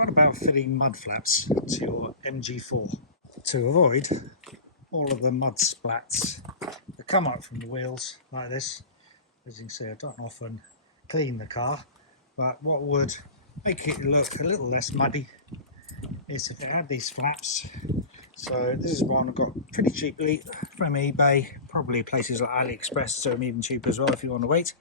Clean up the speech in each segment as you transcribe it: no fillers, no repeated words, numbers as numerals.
What about fitting mud flaps to your MG4 to avoid all of the mud splats that come up from the wheels like this? As you can see, I don't often clean the car, but what would make it look a little less muddy is if it had these flaps. So this is one I got pretty cheaply from eBay, probably places like AliExpress, so I'm even cheaper as well if you want to wait.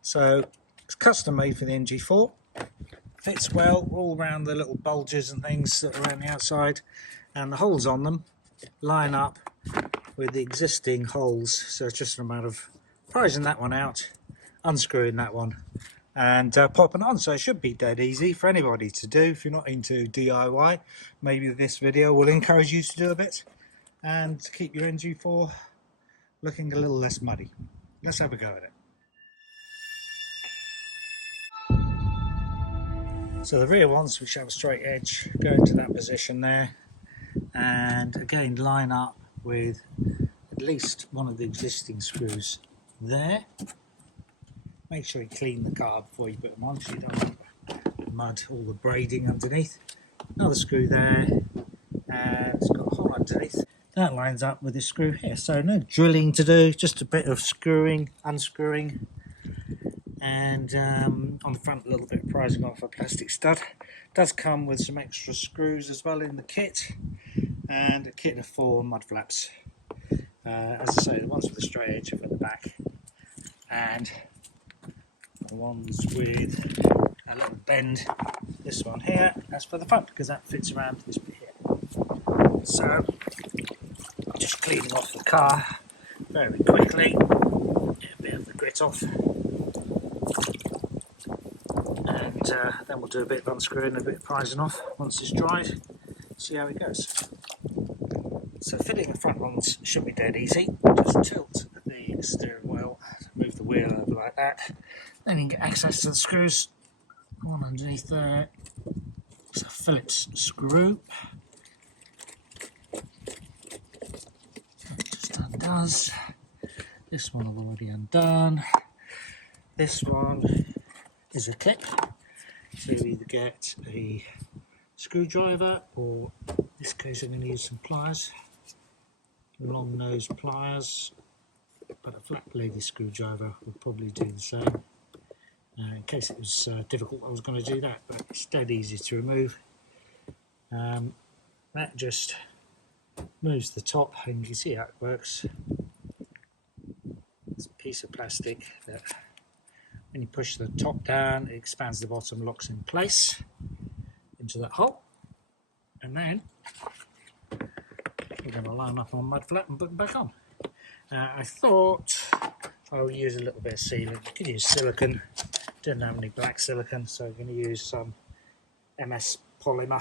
So it's custom made for the MG4. Fits well all around the little bulges and things that are around the outside, and the holes on them line up with the existing holes, so it's just a matter of prizing that one out, unscrewing that one and popping on. So it should be dead easy for anybody to do. If you're not into DIY, maybe this video will encourage you to do a bit and keep your MG4 looking a little less muddy. Let's have a go at it. So the rear ones, which have a straight edge, go into that position there, and again line up with at least one of the existing screws there. Make sure you clean the car before you put them on, so you don't want mud, all the braiding underneath. Another screw there, and it's got a hole underneath. That lines up with this screw here, so no drilling to do, just a bit of screwing, unscrewing. And on the front, a little bit of prizing off a plastic stud. It does come with some extra screws as well in the kit, and a kit of 4 mud flaps. As I say, the ones with the straight edge are for the back, and the ones with a little bend, this one here, that's for the front, because that fits around this bit here. So just cleaning off the car very quickly, get a bit of the grit off. And then we'll do a bit of unscrewing and a bit of prizing off once it's dried, see how it goes. So fitting the front ones should be dead easy. Just tilt the steering wheel, move the wheel over like that, then you can get access to the screws. One underneath there, it's a Phillips screw. That just undoes. This one I've already undone. This one is a clip, so you either get a screwdriver, or in this case I'm going to use some pliers, long nose pliers, but a flat bladed screwdriver would probably do the same. In case it was difficult, I was going to do that, but it's dead easy to remove. That just moves the top, and you can see how it works. It's a piece of plastic that when you push the top down, it expands the bottom, locks in place into that hole, and then we're going to line up on mud flap and put them back on. I thought I would use a little bit of sealant. You could use silicone, didn't have any black silicone, so I'm going to use some MS polymer,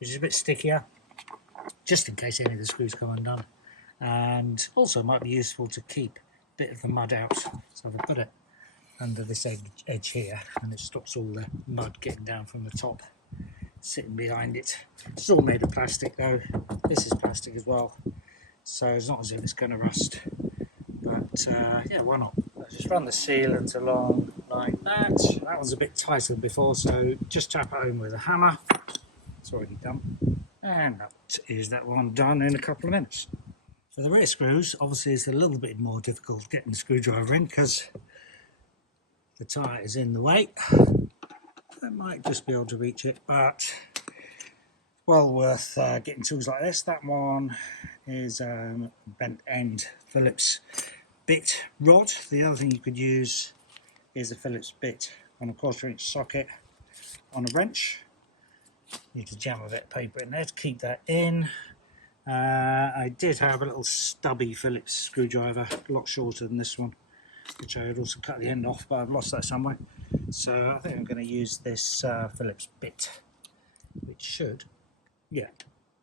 which is a bit stickier, just in case any of the screws come undone, and also might be useful to keep a bit of the mud out. So if I put it under this edge here, and it stops all the mud getting down from the top, sitting behind it. It's all made of plastic though. This is plastic as well, so it's not as if it's going to rust. But yeah, why not? I'll just run the sealant along like that. That one's a bit tighter than before, so just tap it home with a hammer. It's already done. And that is that one done in a couple of minutes. For the rear screws, obviously it's a little bit more difficult getting the screwdriver in because the tyre is in the way. I might just be able to reach it, but well worth getting tools like this. That one is bent end Phillips bit rod. The other thing you could use is a Phillips bit on a 1/4 inch socket on a wrench. You need to jam a bit of paper in there to keep that in. I did have a little stubby Phillips screwdriver, a lot shorter than this one, which I had also cut the end off, but I've lost that somewhere. So I think I'm going to use this Phillips bit, which should, yeah,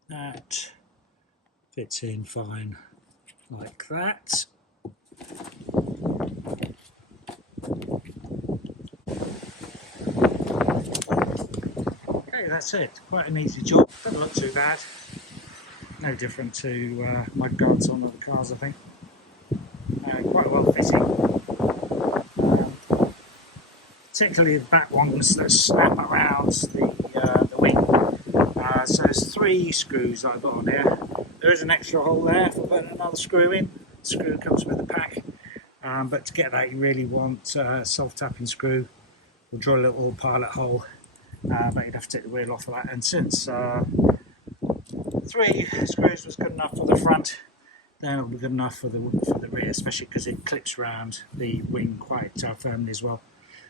that fits in fine like that. Okay, that's it. Quite an easy job. Doesn't look too bad. No different to Mudguards on other cars, I think. Quite well fitting. Particularly the back ones that snap around the So there's 3 screws I've got on here. There is an extra hole there for putting another screw in. The screw comes with the pack, but to get that you really want a self-tapping screw. We'll drill a little pilot hole, but you'd have to take the wheel off of that. And since 3 screws was good enough for the front, then it'll be good enough for the rear, especially because it clips around the wing quite firmly as well.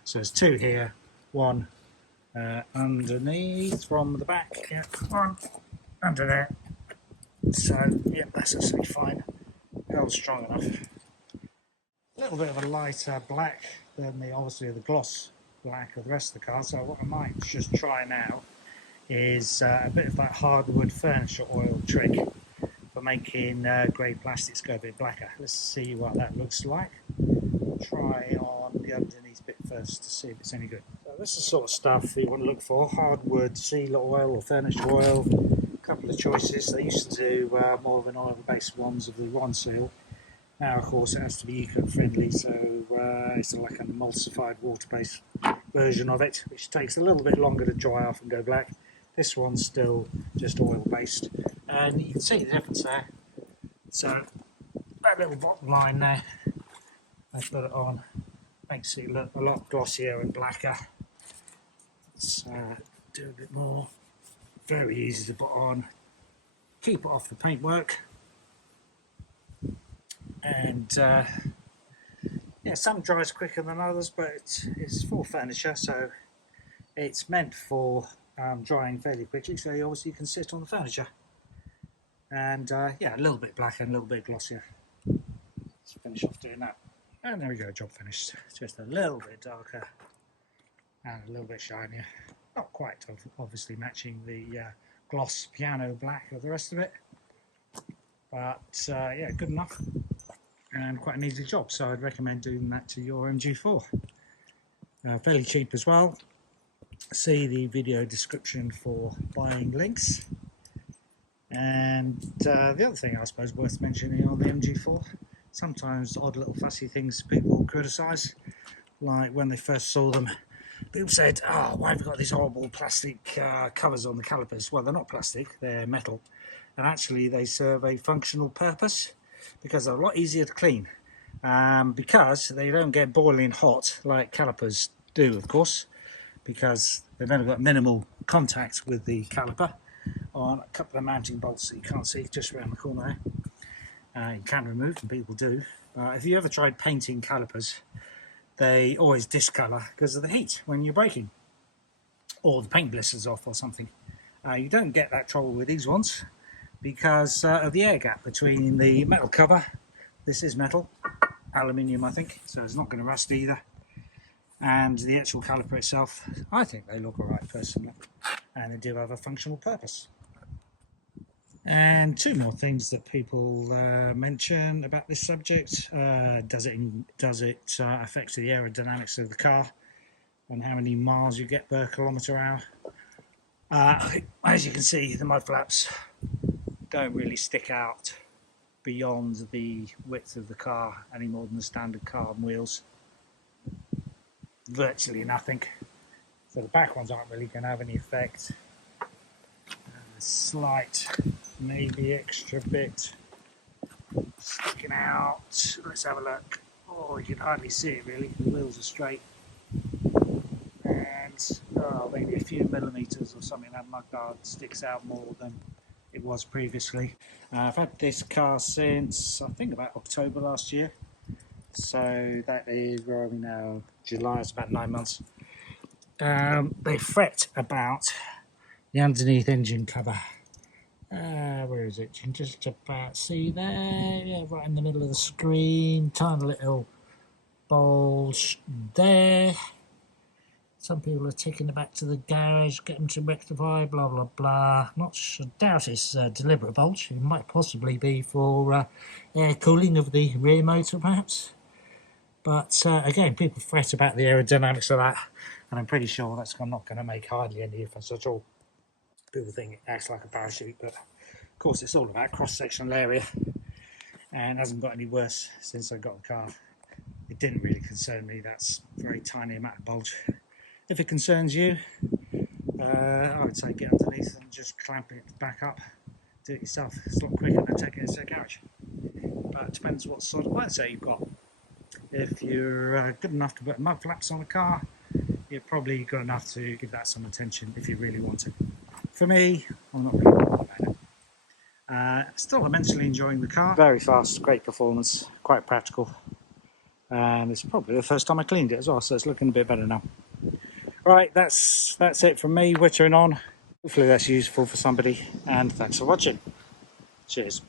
So there's 2 here, 1 underneath from the back, yeah, 1 under there. So yeah, that's absolutely fine, held strong enough. A little bit of a lighter black than obviously the gloss black of the rest of the car, so what I might just try now is a bit of that hardwood furniture oil trick for making grey plastics go a bit blacker. Let's see what that looks like. Try on the underneath bit first to see if it's any good. So this is the sort of stuff that you want to look for: hardwood seal oil or furniture oil. A couple of choices. They used to do more of an oil-based ones of the Ronseal. Now, of course, it has to be eco-friendly, so it's like an emulsified water-based version of it, which takes a little bit longer to dry off and go black. This one's still just oil-based, and you can see the difference there. So that little bottom line there, I put it on, makes it look a lot glossier and blacker. Let's do a bit more. Very easy to put on. Keep it off the paintwork. And yeah, some dries quicker than others, but it's for furniture, so it's meant for drying fairly quickly, so you obviously can sit on the furniture. And yeah, a little bit blacker and a little bit glossier. Let's finish off doing that. And there we go, job finished. Just a little bit darker and a little bit shinier. Not quite obviously matching the gloss piano black of the rest of it, but yeah, good enough and quite an easy job. So I'd recommend doing that to your MG4. Fairly cheap as well. See the video description for buying links. And the other thing I suppose worth mentioning on the MG4, sometimes odd little fussy things people criticise, like when they first saw them, people said, "Oh, why have you got these horrible plastic covers on the calipers?" Well, they're not plastic, they're metal, and actually they serve a functional purpose because they're a lot easier to clean, because they don't get boiling hot like calipers do, of course, because they've only got minimal contact with the caliper on a couple of mounting bolts that you can't see just around the corner there. You can remove, and people do. If you ever tried painting calipers, they always discolour because of the heat when you're braking, or the paint blisters off or something. You don't get that trouble with these ones because of the air gap between the metal cover. This is metal, aluminium I think, so it's not going to rust either. And the actual caliper itself, I think they look alright personally, and they do have a functional purpose. And 2 more things that people mention about this subject. Does it affect the aerodynamics of the car and how many miles you get per kilometre hour? As you can see, the mud flaps don't really stick out beyond the width of the car any more than the standard carbon wheels. Virtually nothing. So the back ones aren't really going to have any effect. A slight, maybe extra bit sticking out. Let's have a look. Oh, you can hardly see it really. The wheels are straight. And maybe a few millimetres or something. That mudguard sticks out more than it was previously. I've had this car since I think about October last year. So that is, where are we now? July, it's about 9 months. They fret about the underneath engine cover. Where is it? You can just about see there, yeah, right in the middle of the screen. Tiny little bulge there. Some people are taking it back to the garage, get them to rectify, blah blah blah. Not sure, doubt it's a deliberate bulge. It might possibly be for air cooling of the rear motor, perhaps. But again, people fret about the aerodynamics of that, and I'm pretty sure that's not going to make hardly any difference at all. People think it acts like a parachute, but of course it's all about cross-sectional area, and hasn't got any worse since I got the car. It didn't really concern me, that's a very tiny amount of bulge. If it concerns you, I would say get underneath and just clamp it back up. Do it yourself. It's a lot quicker than taking it to the garage. But it depends what sort of mindset you've got. If you're good enough to put mud flaps on a car, you're probably good enough to give that some attention if you really want to. For me, I'm not really bothered about it. Still immensely enjoying the car. Very fast, great performance, quite practical. And it's probably the first time I cleaned it as well, so it's looking a bit better now. Right, that's it from me, wittering on. Hopefully that's useful for somebody, and thanks for watching. Cheers.